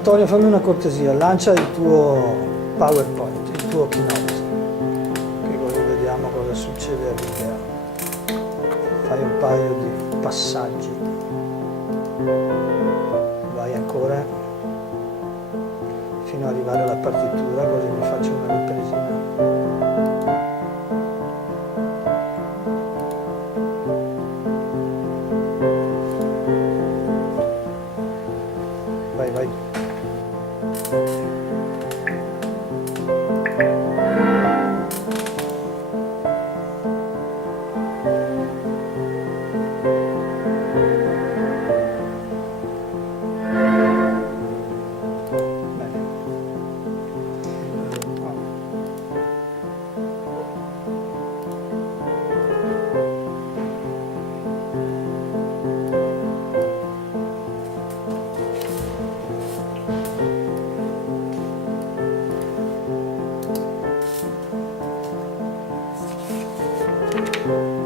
Antonio, fammi una cortesia, lancia il tuo PowerPoint, il tuo Keynote, che così vediamo cosa succede a video. Fai un paio di passaggi. Vai ancora fino ad arrivare alla partitura, così mi faccio una ripresina. Vai, vai. Bene.